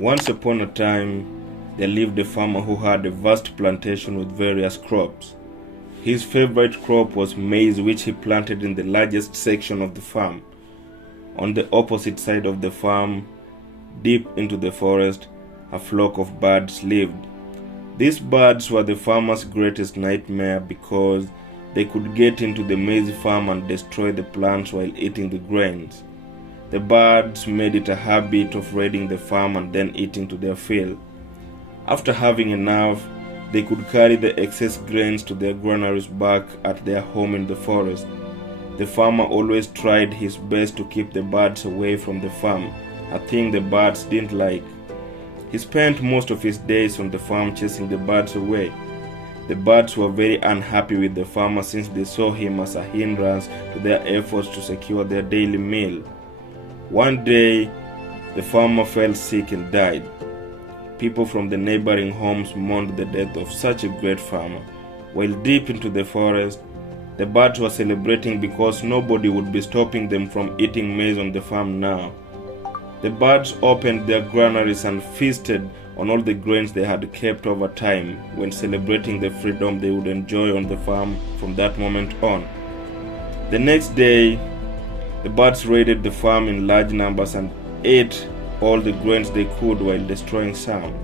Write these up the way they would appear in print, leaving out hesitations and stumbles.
Once upon a time, there lived a farmer who had a vast plantation with various crops. His favorite crop was maize, which he planted in the largest section of the farm. On the opposite side of the farm, deep into the forest, a flock of birds lived. These birds were the farmer's greatest nightmare because they could get into the maize farm and destroy the plants while eating the grains. The birds made it a habit of raiding the farm and then eating to their fill. After having enough, they could carry the excess grains to their granaries back at their home in the forest. The farmer always tried his best to keep the birds away from the farm, a thing the birds didn't like. He spent most of his days on the farm chasing the birds away. The birds were very unhappy with the farmer since they saw him as a hindrance to their efforts to secure their daily meal. One day, the farmer fell sick and died. People from the neighboring homes mourned the death of such a great farmer. While deep into the forest, the birds were celebrating because nobody would be stopping them from eating maize on the farm now. The birds opened their granaries and feasted on all the grains they had kept over time when celebrating the freedom they would enjoy on the farm from that moment on. The next day, the birds raided the farm in large numbers and ate all the grains they could while destroying some.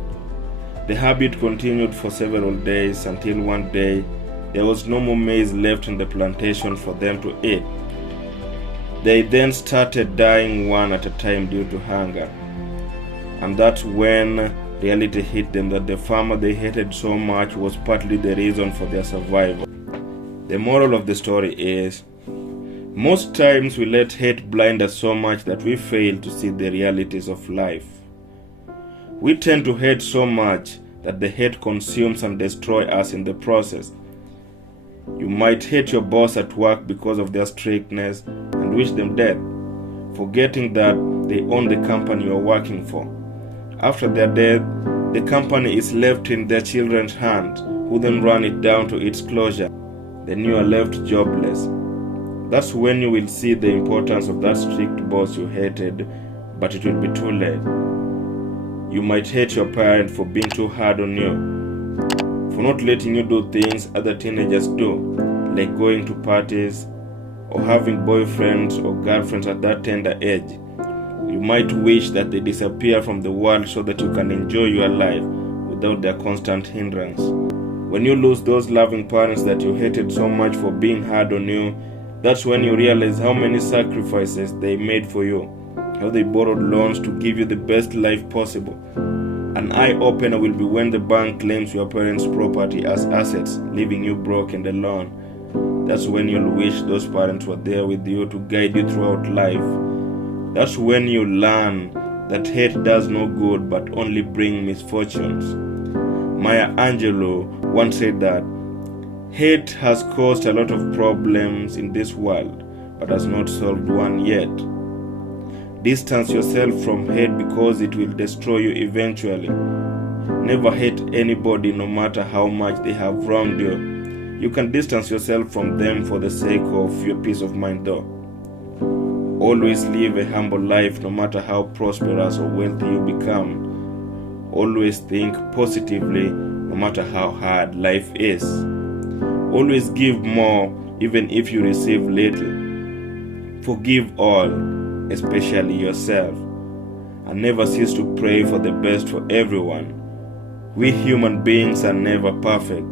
The habit continued for several days until one day there was no more maize left in the plantation for them to eat. They then started dying one at a time due to hunger. And that's when reality hit them that the farmer they hated so much was partly the reason for their survival. The moral of the story is, most times we let hate blind us so much that we fail to see the realities of life. We tend to hate so much that the hate consumes and destroys us in the process. You might hate your boss at work because of their strictness and wish them death, forgetting that they own the company you are working for. After their death, the company is left in their children's hands, who then run it down to its closure. Then you are left jobless. That's when you will see the importance of that strict boss you hated, but it will be too late. You might hate your parent for being too hard on you, for not letting you do things other teenagers do, like going to parties or having boyfriends or girlfriends at that tender age. You might wish that they disappear from the world so that you can enjoy your life without their constant hindrance. When you lose those loving parents that you hated so much for being hard on you, that's when you realize how many sacrifices they made for you, how they borrowed loans to give you the best life possible. An eye-opener will be when the bank claims your parents' property as assets, leaving you broke and alone. That's when you'll wish those parents were there with you to guide you throughout life. That's when you learn that hate does no good but only bring misfortunes. Maya Angelou once said that hate has caused a lot of problems in this world, but has not solved one yet. Distance yourself from hate because it will destroy you eventually. Never hate anybody no matter how much they have wronged you. You can distance yourself from them for the sake of your peace of mind though. Always live a humble life no matter how prosperous or wealthy you become. Always think positively no matter how hard life is. Always give more even if you receive little. Forgive all, especially yourself. And never cease to pray for the best for everyone. We human beings are never perfect.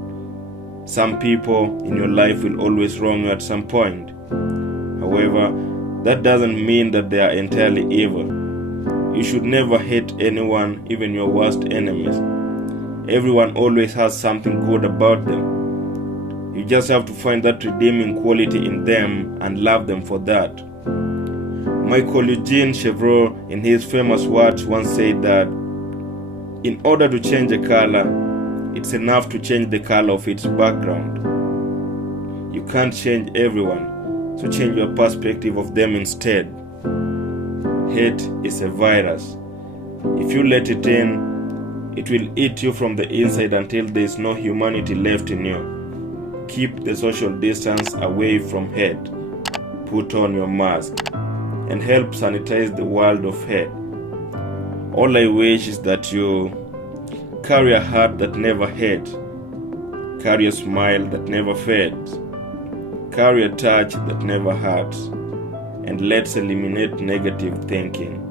Some people in your life will always wrong you at some point. However, that doesn't mean that they are entirely evil. You should never hate anyone, even your worst enemies. Everyone always has something good about them. You just have to find that redeeming quality in them and love them for that. Michael Eugene Chevreul, in his famous words, once said that in order to change a color, it's enough to change the color of its background. You can't change everyone, so change your perspective of them instead. Hate is a virus. If you let it in, it will eat you from the inside until there is no humanity left in you. Keep the social distance away from hate. Put on your mask and help sanitize the world of hate. All I wish is that you carry a heart that never hurt, carry a smile that never fades, carry a touch that never hurts, and let's eliminate negative thinking.